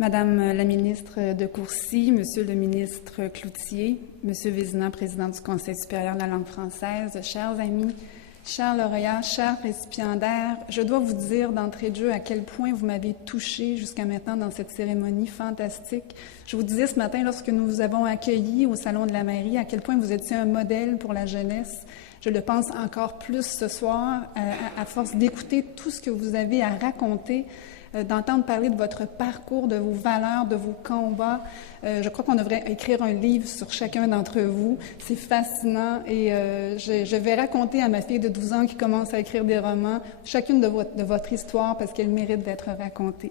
Madame la ministre de Courcy, Monsieur le ministre Cloutier, Monsieur Vézina, président du Conseil supérieur de la langue française, chers amis, chers lauréats, chers récipiendaires, je dois vous dire d'entrée de jeu à quel point vous m'avez touché jusqu'à maintenant dans cette cérémonie fantastique. Je vous disais ce matin, lorsque nous vous avons accueillis au Salon de la Mairie, à quel point vous étiez un modèle pour la jeunesse. Je le pense encore plus ce soir, à force d'écouter tout ce que vous avez à raconter, d'entendre parler de votre parcours, de vos valeurs, de vos combats. Je crois qu'on devrait écrire un livre sur chacun d'entre vous. C'est fascinant et je vais raconter à ma fille de 12 ans qui commence à écrire des romans chacune de votre histoire parce qu'elle mérite d'être racontée.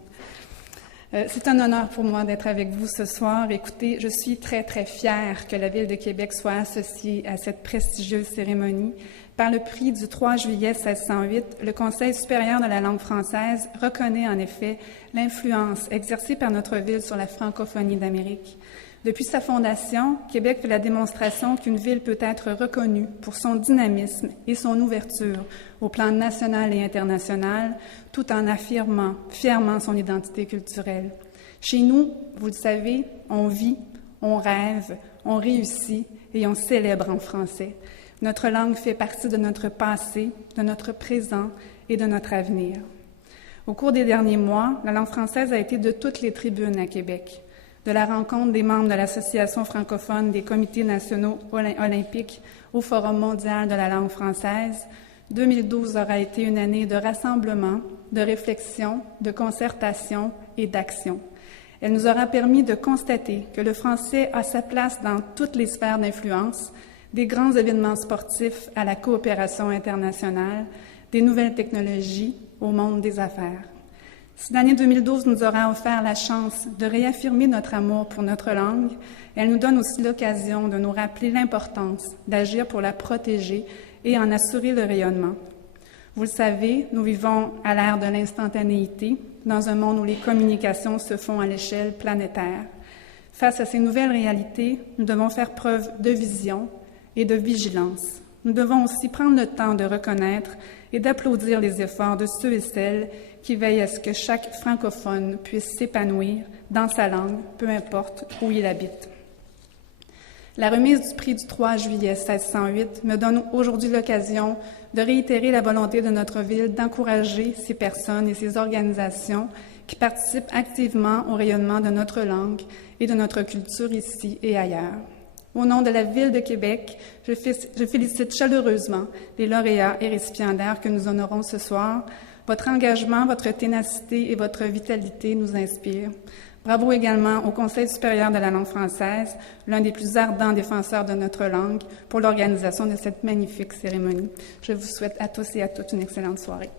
C'est un honneur pour moi d'être avec vous ce soir. Écoutez, je suis très, très fière que la Ville de Québec soit associée à cette prestigieuse cérémonie. Par le prix du 3 juillet 1608, le Conseil supérieur de la langue française reconnaît en effet l'influence exercée par notre ville sur la francophonie d'Amérique. Depuis sa fondation, Québec fait la démonstration qu'une ville peut être reconnue pour son dynamisme et son ouverture au plan national et international, tout en affirmant fièrement son identité culturelle. Chez nous, vous le savez, on vit, on rêve, on réussit et on célèbre en français. Notre langue fait partie de notre passé, de notre présent et de notre avenir. Au cours des derniers mois, la langue française a été de toutes les tribunes à Québec. De la rencontre des membres de l'Association francophone des comités nationaux olympiques au Forum mondial de la langue française, 2012 aura été une année de rassemblement, de réflexion, de concertation et d'action. Elle nous aura permis de constater que le français a sa place dans toutes les sphères d'influence, des grands événements sportifs à la coopération internationale, des nouvelles technologies au monde des affaires. Si l'année 2012 nous aura offert la chance de réaffirmer notre amour pour notre langue, elle nous donne aussi l'occasion de nous rappeler l'importance d'agir pour la protéger et en assurer le rayonnement. Vous le savez, nous vivons à l'ère de l'instantanéité, dans un monde où les communications se font à l'échelle planétaire. Face à ces nouvelles réalités, nous devons faire preuve de vision et de vigilance. Nous devons aussi prendre le temps de reconnaître et d'applaudir les efforts de ceux et celles qui veillent à ce que chaque francophone puisse s'épanouir dans sa langue, peu importe où il habite. La remise du prix du 3 juillet 1608 me donne aujourd'hui l'occasion de réitérer la volonté de notre ville d'encourager ces personnes et ces organisations qui participent activement au rayonnement de notre langue et de notre culture ici et ailleurs. Au nom de la Ville de Québec, je félicite chaleureusement les lauréats et récipiendaires que nous honorons ce soir. Votre engagement, votre ténacité et votre vitalité nous inspirent. Bravo également au Conseil supérieur de la langue française, l'un des plus ardents défenseurs de notre langue, pour l'organisation de cette magnifique cérémonie. Je vous souhaite à tous et à toutes une excellente soirée.